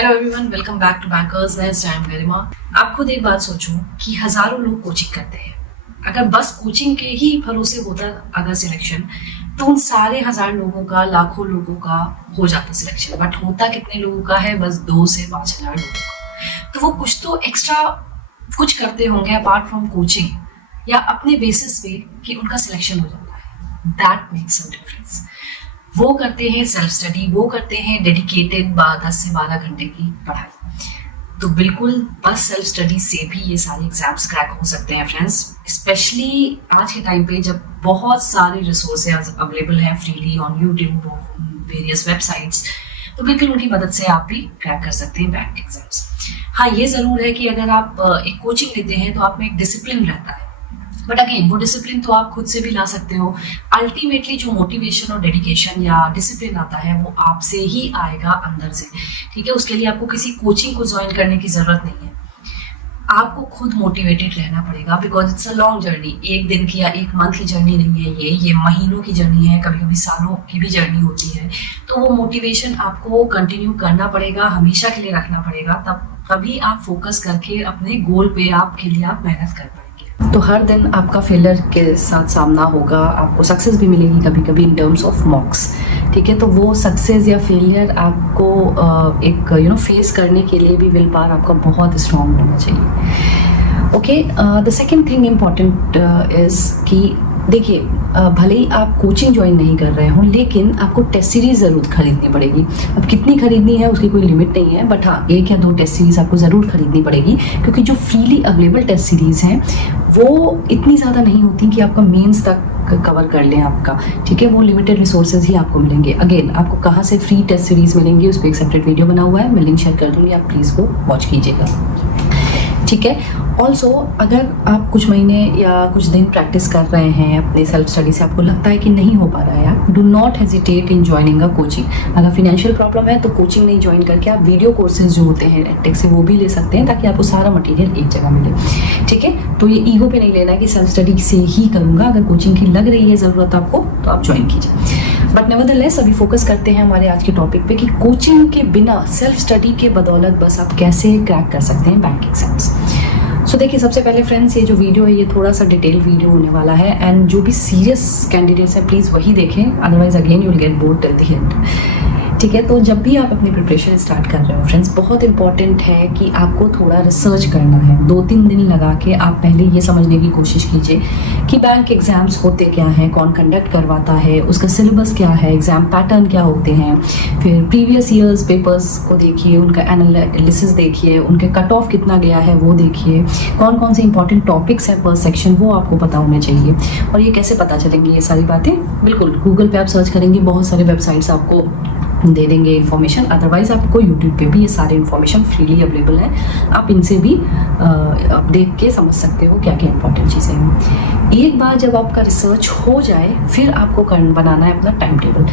Hello everyone, welcome back to Bankers Nest. I am Garima. आप खुद एक बात सोचो कि हजारों लोग कोचिंग करते हैं। अगर बस कोचिंग के ही भरोसे होता अगर सिलेक्शन, तो उन सारे हजार लोगों का, लाखों लोगों का हो जाता सिलेक्शन। बट होता कितने लोगों का है? बस 2 से 5 हजार लोगों का। तो वो कुछ तो एक्स्ट्रा कुछ करते होंगे अपार्ट फ्रॉम कोचिंग या अपने बेसिस पे कि उनका सिलेक्शन हो जाता है। That makes a difference. वो करते हैं सेल्फ स्टडी, वो करते हैं डेडिकेटेड 10 से 12 घंटे की पढ़ाई। तो बिल्कुल बस सेल्फ स्टडी से भी ये सारे एग्जाम्स क्रैक हो सकते हैं फ्रेंड्स। स्पेशली आज के टाइम पे जब बहुत सारे रिसोर्सेज अवेलेबल हैं फ्रीली ऑन यूट्यूब और वेरियस वेबसाइट्स, तो बिल्कुल उनकी मदद से आप भी क्रैक कर सकते हैं बैंक एग्जाम्स। हाँ, ये ज़रूर है कि अगर आप एक कोचिंग लेते हैं तो आप में एक डिसिप्लिन रहता है। बट अगेन वो डिसिप्लिन तो आप खुद से भी ला सकते हो। अल्टीमेटली जो मोटिवेशन और डेडिकेशन या डिसिप्लिन आता है वो आपसे ही आएगा अंदर से। ठीक है, उसके लिए आपको किसी कोचिंग को ज्वाइन करने की जरूरत नहीं है। आपको खुद मोटिवेटेड रहना पड़ेगा because it's a long journey. एक दिन की या एक मंथ की जर्नी नहीं है ये महीनों की जर्नी है, कभी कभी सालों की भी जर्नी होती है। तो वो मोटिवेशन आपको कंटिन्यू करना पड़ेगा, हमेशा के लिए रखना पड़ेगा। तभी आप फोकस करके अपने गोल पे आपके लिए आप मेहनत कर पाएंगे। तो हर दिन आपका फेलियर के साथ सामना होगा, आपको सक्सेस भी मिलेगी कभी कभी इन टर्म्स ऑफ मार्क्स। ठीक है, तो वो सक्सेस या फेलियर आपको एक फेस करने के लिए भी विल पावर आपका बहुत स्ट्रांग होना चाहिए। Okay, the second thing important is कि देखिए, भले ही आप कोचिंग ज्वाइन नहीं कर रहे हो लेकिन आपको टेस्ट सीरीज ज़रूर खरीदनी पड़ेगी। अब कितनी खरीदनी है उसकी कोई लिमिट नहीं है, बट हाँ 1 या 2 टेस्ट सीरीज आपको ज़रूर खरीदनी पड़ेगी, क्योंकि जो फ्रीली अवेलेबल टेस्ट सीरीज़ हैं वो इतनी ज़्यादा नहीं होती कि आपका मेंस तक कवर कर लें आपका। ठीक है, वो लिमिटेड रिसोर्सेज ही आपको मिलेंगे। अगेन आपको कहाँ से फ्री टेस्ट सीरीज़ मिलेंगी उस पर एक सेपरेट वीडियो बना हुआ है, मैं लिंक शेयर कर दूँगी, आप प्लीज़ वो वॉच कीजिएगा। ठीक है, ऑल्सो अगर आप कुछ महीने या कुछ दिन प्रैक्टिस कर रहे हैं अपने सेल्फ स्टडी से, आपको लगता है कि नहीं हो पा रहा है, आप do not hesitate in joining a coaching. अगर फिनेंशियल प्रॉब्लम है तो कोचिंग नहीं ज्वाइन करके आप वीडियो कोर्सेज जो होते हैं एडटेक से वो भी ले सकते हैं, ताकि आपको सारा मटेरियल एक जगह मिले। ठीक है, तो ये ईगो पे नहीं लेना है कि सेल्फ स्टडी से ही करूँगा। अगर कोचिंग की लग रही है ज़रूरत आपको तो आप ज्वाइन कीजिए। बट नेवरदलेस अभी फोकस करते हैं हमारे आज के टॉपिक पे कि कोचिंग के बिना सेल्फ स्टडी के बदौलत बस आप कैसे क्रैक कर सकते हैं बैंक एग्जाम्स। सो देखिए, सबसे पहले फ्रेंड्स ये जो वीडियो है ये थोड़ा सा डिटेल वीडियो होने वाला है, एंड जो भी सीरियस कैंडिडेट्स हैं प्लीज़ वही देखें, otherwise again you will get bored till the end. ठीक है, तो जब भी आप अपनी प्रिपरेशन स्टार्ट कर रहे हो फ्रेंड्स, बहुत इंपॉर्टेंट है कि आपको थोड़ा रिसर्च करना है। 2-3 दिन लगा के आप पहले ये समझने की कोशिश कीजिए कि बैंक एग्ज़ाम्स होते क्या हैं, कौन कंडक्ट करवाता है, उसका सिलेबस क्या है, एग्ज़ाम पैटर्न क्या होते हैं। फिर प्रीवियस ईयर्स पेपर्स को देखिए, उनका एनालिसिस देखिए, उनके कट ऑफ कितना गया है वो देखिए, कौन कौन से इंपॉर्टेंट टॉपिक्स हैं पर सेक्शन वो आपको पता होने चाहिए। और ये कैसे पता चलेंगी ये सारी बातें? बिल्कुल गूगल पे आप सर्च करेंगे, बहुत सारे वेबसाइट्स आपको दे देंगे इन्फॉर्मेशन। अदरवाइज आपको यूट्यूब पे भी ये सारे इन्फॉर्मेशन फ्रीली अवेलेबल है, आप इनसे भी देख के समझ सकते हो क्या क्या इंपॉर्टेंट चीज़ें हैं। एक बार जब आपका रिसर्च हो जाए फिर आपको बनाना है अपना time table.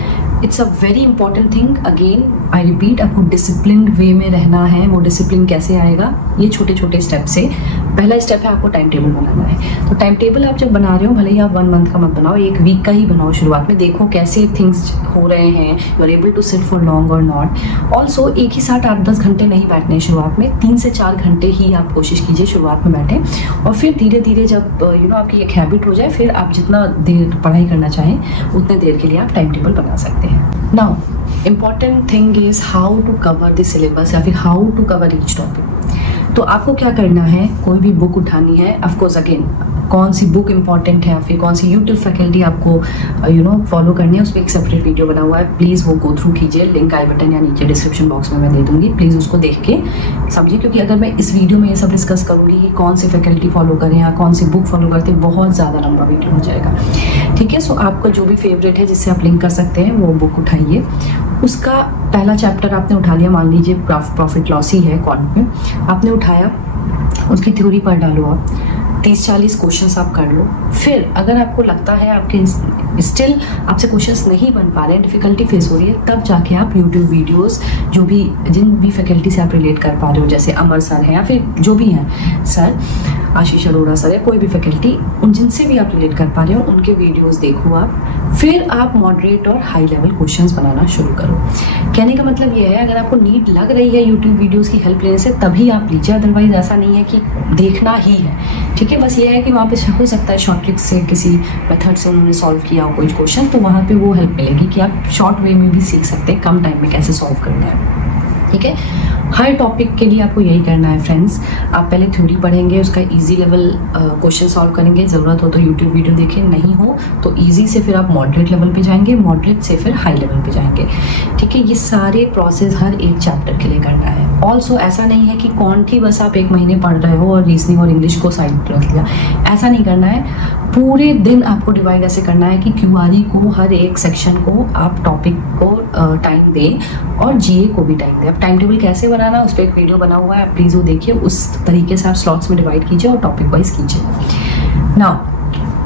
It's a very important thing. Again I repeat, आपको डिसिप्लिन वे में रहना है। वो डिसिप्लिन कैसे आएगा? ये छोटे छोटे स्टेप से। पहला स्टेप है आपको टाइम टेबल बनाना है। तो टाइम टेबल आप जब बना रहे हो, भले ही आप 1 मंथ का मत बनाओ, 1 वीक का ही बनाओ शुरुआत में। देखो कैसे थिंग्स हो रहे हैं, you are able to sit for long और नॉट। ऑल्सो एक ही साथ 8-10 घंटे नहीं बैठने शुरुआत में, 3 से 4 घंटे ही आप कोशिश कीजिए शुरुआत में बैठें, और फिर धीरे धीरे जब आपकी एक हैबिट हो जाए, फिर आप जितना देर पढ़ाई करना चाहें उतने देर के लिए आप टाइम टेबल बना सकते हैं। Now important thing is how to cover the syllabus या फिर how to cover each topic. तो आपको क्या करना है, कोई भी बुक उठानी है। ऑफकोर्स अगेन कौन सी बुक इंपॉर्टेंट है, फिर कौन सी यूट्यूब फैकल्टी आपको फॉलो करनी है, उस पर एक सेपरेट वीडियो बना हुआ है, प्लीज़ वो गो थ्रू कीजिए। लिंक आई बटन या नीचे डिस्क्रिप्शन बॉक्स में मैं दे दूँगी, प्लीज़ उसको देख के समझिए। क्योंकि अगर मैं इस वीडियो में ये सब डिस्कस करूँगी कि कौन सी फैकल्टी फॉलो करें या कौन सी बुक फॉलो करते हैं, बहुत ज़्यादा लंबा वीडियो हो जाएगा। ठीक है, सो आपका जो भी फेवरेट है जिससे आप लिंक कर सकते हैं वो बुक उठाइए। उसका पहला चैप्टर आपने उठा लिया, मान लीजिए प्रॉफिट लॉस ही है कॉन्ट में, आपने उठाया, उसकी थ्योरी पढ़ डालो आप, 30-40 क्वेश्चंस आप कर लो। फिर अगर आपको लगता है आपके स्टिल आपसे क्वेश्चंस नहीं बन पा रहे हैं, डिफ़िकल्टी फेस हो रही है, तब जाके आप यूट्यूब वीडियोस जिन भी फैकल्टी से आप रिलेट कर पा रहे हो, जैसे अमर सर हैं या फिर जो भी हैं सर, आशीष अरोड़ा सर है, कोई भी फैकल्टी, उन जिनसे भी आप रिलेट कर पा रहे हो उनके वीडियोस देखो आप, फिर आप मॉडरेट और हाई लेवल क्वेश्चंस बनाना शुरू करो। कहने का मतलब ये है, अगर आपको नीड लग रही है यूट्यूब वीडियोस की हेल्प लेने से तभी आप लीजिए, अदरवाइज ऐसा नहीं है कि देखना ही है, ठीक है। बस ये है कि वहाँ पे हो सकता है शॉर्ट ट्रिक से किसी मेथड से उन्होंने सॉल्व किया हो कोई क्वेश्चन, तो वहाँ पे वो हेल्प मिलेगी कि आप शॉर्ट वे में भी सीख सकते हैं कम टाइम में कैसे सॉल्व करना है, ठीक है। हर टॉपिक के लिए आपको यही करना है फ्रेंड्स, आप पहले थ्योरी पढ़ेंगे, उसका इजी लेवल क्वेश्चन सॉल्व करेंगे, ज़रूरत हो तो यूट्यूब वीडियो देखें, नहीं हो तो इजी से फिर आप मॉडरेट लेवल पे जाएंगे, मॉडरेट से फिर हाई लेवल पे जाएंगे, ठीक है। ये सारे प्रोसेस हर एक चैप्टर के लिए करना है। ऑल्सो ऐसा नहीं है कि क्वांटी बस आप 1 महीने पढ़ रहे हो और रीजनिंग और इंग्लिश को साइड पर रख लिया, ऐसा नहीं करना है। पूरे दिन आपको डिवाइड ऐसे करना है कि क्यूआरई को, हर एक सेक्शन को आप टॉपिक को टाइम दें और जीए को भी टाइम दें। अब टाइम टेबल कैसे बनाना, उस पर एक वीडियो बना हुआ है, आप प्लीज़ वो देखिए, उस तरीके से आप स्लॉट्स में डिवाइड कीजिए और टॉपिक वाइज कीजिए। नाउ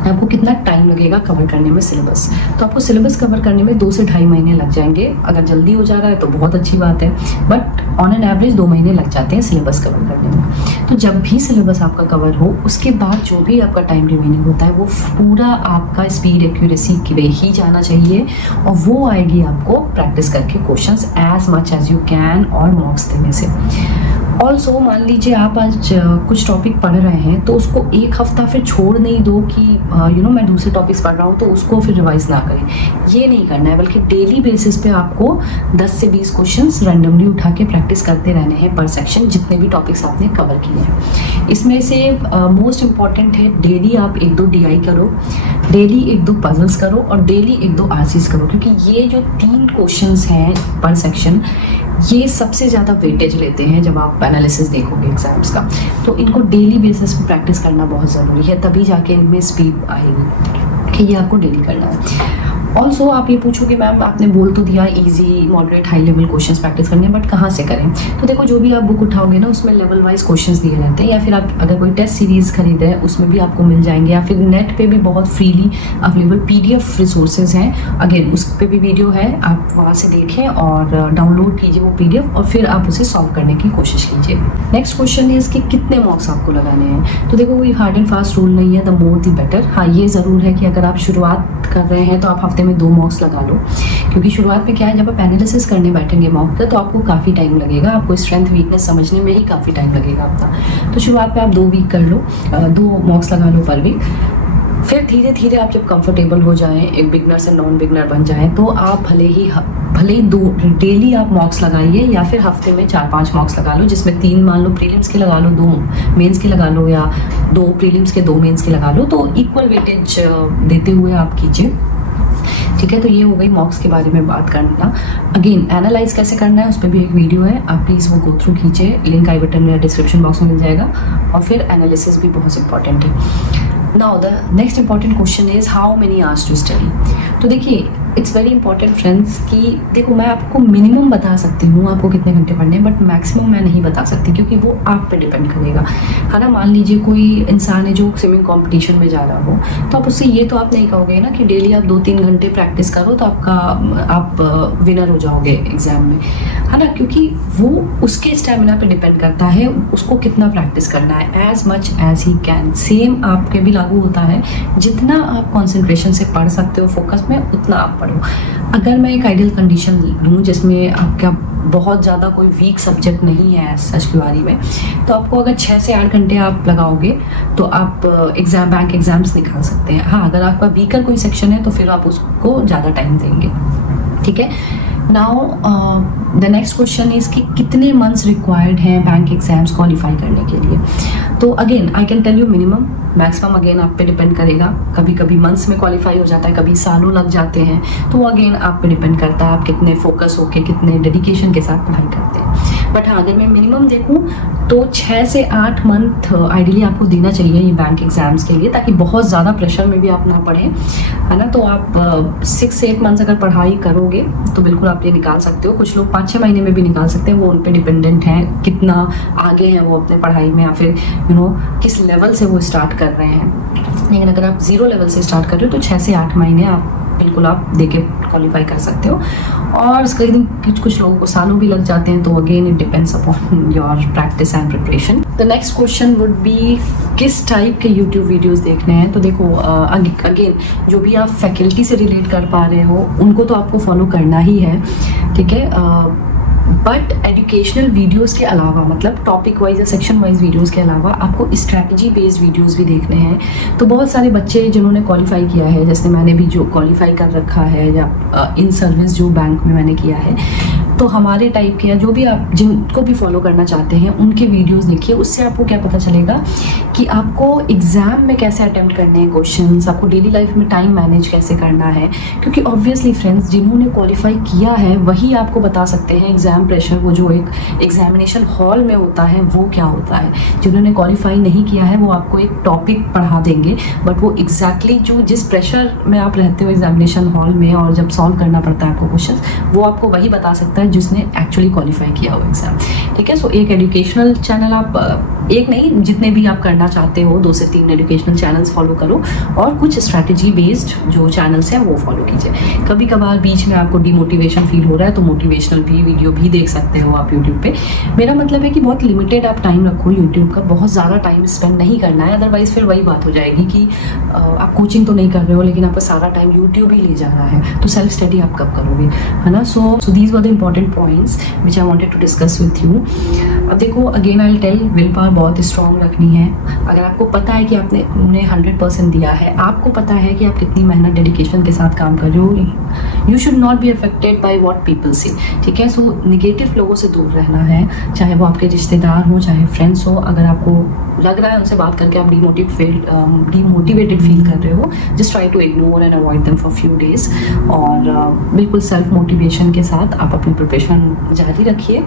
आपको कितना टाइम लगेगा कवर करने में सिलेबस, तो आपको सिलेबस कवर करने में 2 से ढाई महीने लग जाएंगे। अगर जल्दी हो जा रहा है तो बहुत अच्छी बात है, बट ऑन एन एवरेज 2 महीने लग जाते हैं सिलेबस कवर करने में। तो जब भी सिलेबस आपका कवर हो उसके बाद जो भी आपका टाइम रिमेनिंग होता है वो पूरा आपका स्पीड एक्यूरेसी की वे ही जाना चाहिए, और वो आएगी आपको प्रैक्टिस करके questions as much as you can और मॉक्स देने से। ऑल्सो मान लीजिए आप आज कुछ टॉपिक पढ़ रहे हैं तो उसको एक हफ्ता फिर छोड़ नहीं दो कि मैं दूसरे टॉपिक्स पढ़ रहा हूँ तो उसको फिर रिवाइज ना करें, ये नहीं करना है, बल्कि डेली बेसिस पे आपको 10 से 20 क्वेश्चंस रैंडमली उठा के प्रैक्टिस करते रहने हैं पर सेक्शन, जितने भी टॉपिक्स आपने कवर किए हैं। इसमें से मोस्ट इम्पॉर्टेंट है डेली आप 1-2 DI करो, डेली 1-2 पजल्स करो और डेली 1-2 RCs करो, क्योंकि ये जो 3 क्वेश्चंस हैं पर सेक्शन ये सबसे ज़्यादा वेटेज लेते हैं जब आप एनालिसिस देखोगे एग्जाम्स का, तो इनको डेली बेसिस पे प्रैक्टिस करना बहुत ज़रूरी है, तभी जाके इनमें स्पीड आएगी कि ये आपको डेली करना है। ऑल्सो आप ये पूछोगे मैम आपने बोल तो दिया easy moderate high level questions practice करने हैं, बट कहाँ से करें, तो देखो जो भी आप बुक उठाओगे ना उसमें लेवल वाइज क्वेश्चंस दिए रहते हैं, या फिर आप अगर कोई टेस्ट सीरीज़ खरीद रहे हैं उसमें भी आपको मिल जाएंगे, या फिर नेट पे भी बहुत फ्रीली अवेलेबल PDF रिसोर्सेज हैं, अगेन उस पर भी वीडियो है, आप वहाँ से देखें और डाउनलोड कीजिए वो PDF और फिर आप उसे सॉल्व करने की कोशिश कीजिए। नेक्स्ट क्वेश्चन इज़ कि कितने मार्क्स आपको लगाने हैं, तो देखो कोई हार्ड एंड फास्ट रूल नहीं है, द मोर द बेटर। हाँ ये ज़रूर है कि अगर आप शुरुआत कर रहे हैं तो आप हफ्ते में 2 मॉक्स लगा लो, क्योंकि शुरुआत में क्या है जब आप एनालिसिस करने बैठेंगे मॉक का तो आपको काफ़ी टाइम लगेगा, आपको स्ट्रेंथ वीकनेस समझने में ही काफ़ी टाइम लगेगा अपना, तो शुरुआत में आप 2 वीक कर लो, 2 मॉक्स लगा लो पर वीक। फिर धीरे धीरे आप जब कंफर्टेबल हो जाएं, एक बिगनर से नॉन बिगनर बन जाएं, तो आप भले ही 2 डेली आप मॉक्स लगाइए या फिर हफ्ते में 4-5 मॉक्स लगा लो, जिसमें 3 मान लो प्रीलिम्स के लगा लो, 2 मेंस के लगा लो, या 2 प्रीलिम्स के 2 मेंस के लगा लो, तो इक्वल वेटेज देते हुए आप कीजिए, ठीक है। तो ये हो गई मॉक्स के बारे में बात करना। अगेन एनालाइज कैसे करना है उस पर भी एक वीडियो है, आप प्लीज़ वो गो थ्रू कीजिए, लिंक आई बटन में या डिस्क्रिप्शन बॉक्स में मिल जाएगा, और फिर एनालिसिस भी बहुत इंपॉर्टेंट है। Now the next important question is how many hours to study. तो देखिए इट्स वेरी इंपॉर्टेंट फ्रेंड्स कि देखो मैं आपको मिनिमम बता सकती हूँ आपको कितने घंटे पढ़ने हैं, बट मैक्सिमम मैं नहीं बता सकती, क्योंकि वो आप पे डिपेंड करेगा, है ना। मान लीजिए कोई इंसान है जो स्विमिंग कंपटीशन में जा रहा हो, तो आप उससे ये तो आप नहीं कहोगे ना कि डेली आप 2-3 घंटे प्रैक्टिस करो तो आप विनर हो जाओगे एग्जाम में, है ना, क्योंकि वो उसके स्टेमिना पे डिपेंड करता है, उसको कितना प्रैक्टिस करना है, as much as he can. Same आपके भी लागू होता है, जितना आप कॉन्सेंट्रेशन से पढ़ सकते हो फोकस में उतना आप पढ़ो। अगर मैं एक आइडियल कंडीशन लूँ जिसमें आपका बहुत ज़्यादा कोई वीक सब्जेक्ट नहीं है सच क्यूआरई में, तो आपको अगर 6 से 8 घंटे आप लगाओगे तो आप बैंक एग्जाम्स निकाल सकते हैं। हाँ अगर आपका वीकर कोई सेक्शन है तो फिर आप उसको ज़्यादा टाइम देंगे, ठीक है। Now the next question is कि कितने मंथ्स रिक्वायर्ड हैं बैंक एग्जाम्स क्वालिफाई करने के लिए। तो again I can tell you minimum, maximum again आप पे डिपेंड करेगा, कभी कभी मंथ्स में क्वालिफाई हो जाता है, कभी सालों लग जाते हैं, तो वो अगेन आप पे डिपेंड करता है आप कितने फोकस होके कितने डेडिकेशन के साथ पढ़ाई करते हैं। बट हाँ अगर मैं मिनिमम देखूँ तो 6 से 8 मंथ आइडियली आपको देना चाहिए ये बैंक एग्जाम्स के लिए, ताकि बहुत ज़्यादा प्रेशर में भी आप ना पढ़ें, है ना। तो आप 6 से 8 मंथ्स अगर पढ़ाई करोगे तो बिल्कुल आप ये निकाल सकते हो। कुछ लोग 5-6 महीने में भी निकाल सकते हैं, वो उन पे डिपेंडेंट हैं कितना आगे हैं वो अपने पढ़ाई में, या फिर किस लेवल से वो स्टार्ट कर रहे हैं। लेकिन अगर आप 0 लेवल से स्टार्ट कर रहे हो तो 6 से 8 महीने आप बिल्कुल आप दे के क्वालिफाई कर सकते हो। और कई दिन कुछ लोगों को सालों भी लग जाते हैं, तो again it depends upon your practice and preparation. The next question would be किस टाइप के यूट्यूब वीडियोस देखने हैं। तो देखो अगेन जो भी आप फैकल्टी से रिलेट कर पा रहे हो उनको तो आपको फॉलो करना ही है, ठीक है। बट एजुकेशनल वीडियोस के अलावा, मतलब टॉपिक वाइज या सेक्शन वाइज वीडियोस के अलावा आपको स्ट्रैटेजी बेस्ड वीडियोस भी देखने हैं। तो बहुत सारे बच्चे जिन्होंने क्वालिफाई किया है, जैसे मैंने भी जो क्वालिफाई कर रखा है या इन सर्विस जो बैंक में मैंने किया है, तो हमारे टाइप के या जो भी आप जिनको भी फॉलो करना चाहते हैं उनके वीडियोस देखिए। उससे आपको क्या पता चलेगा कि आपको एग्ज़ाम में कैसे अटेम्प्ट करने हैं क्वेश्चंस, आपको डेली लाइफ में टाइम मैनेज कैसे करना है। क्योंकि ऑब्वियसली फ्रेंड्स, जिन्होंने क्वालिफाई किया है वही आपको बता सकते हैं एग्ज़ाम प्रेशर, वो जो एक एग्जामिनेशन हॉल में होता है वो क्या होता है। जिन्होंने क्वालिफाई नहीं किया है वो आपको एक टॉपिक पढ़ा देंगे, बट वो एग्जैक्टली जो जिस प्रेशर में आप रहते हो एग्जामिनेशन हॉल में और जब सॉल्व करना पड़ता है आपको क्वेश्चन, वो आपको वही बता सकता है जिसने एक्चुअली क्वालिफाई किया हो एग्जाम, ठीक है। सो एक एजुकेशनल चैनल आप एक नहीं जितने भी आप करना चाहते हो 2 से 3 एजुकेशनल चैनल्स फॉलो करो, और कुछ स्ट्रैटेजी बेस्ड जो चैनल्स हैं वो फॉलो कीजिए। कभी कभार बीच में आपको डिमोटिवेशन फील हो रहा है तो मोटिवेशनल भी वीडियो भी देख सकते हो आप यूट्यूब पे। मेरा मतलब है कि बहुत लिमिटेड आप टाइम रखो यूट्यूब का, बहुत ज़्यादा टाइम स्पेंड नहीं करना है, अदरवाइज फिर वही बात हो जाएगी कि आप कोचिंग तो नहीं कर रहे हो लेकिन आपका सारा टाइम यूट्यूब ही ले जा रहा है, तो सेल्फ स्टडी आप कब करोगे, है ना। So these were the important points which I wanted to discuss with you. अब देखो again I will tell, will power बहुत स्ट्रॉन्ग रखनी है। अगर आपको पता है कि आपने 100% दिया है, आपको पता है कि आप कितनी मेहनत डेडिकेशन के साथ काम कर रहे हो, you should not be affected by what people से, ठीक है। सो निगेटिव लोगों से दूर रहना है, चाहे वो आपके रिश्तेदार हो चाहे फ्रेंड्स हो। अगर आपको लग रहा है उनसे बात करके आप डीमोटिवेटेड फील कर रहे हो, just try to ignore and avoid them for few days. और बिल्कुल सेल्फ मोटिवेशन के साथ आप अपनी प्रिपरेशन जारी रखिए,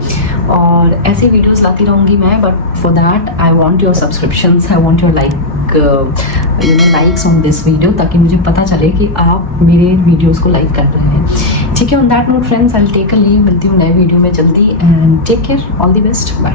और ऐसे वीडियोस लाती रहूँगी मैं। But for that I want your subscriptions, I want your likes on this video, ताकि मुझे पता चले कि आप मेरे वीडियोस को लाइक कर रहे हैं, ठीक है। On that note friends, I will take a leave, मिलती हूँ नए वीडियो में जल्दी, and take care, all the best, bye.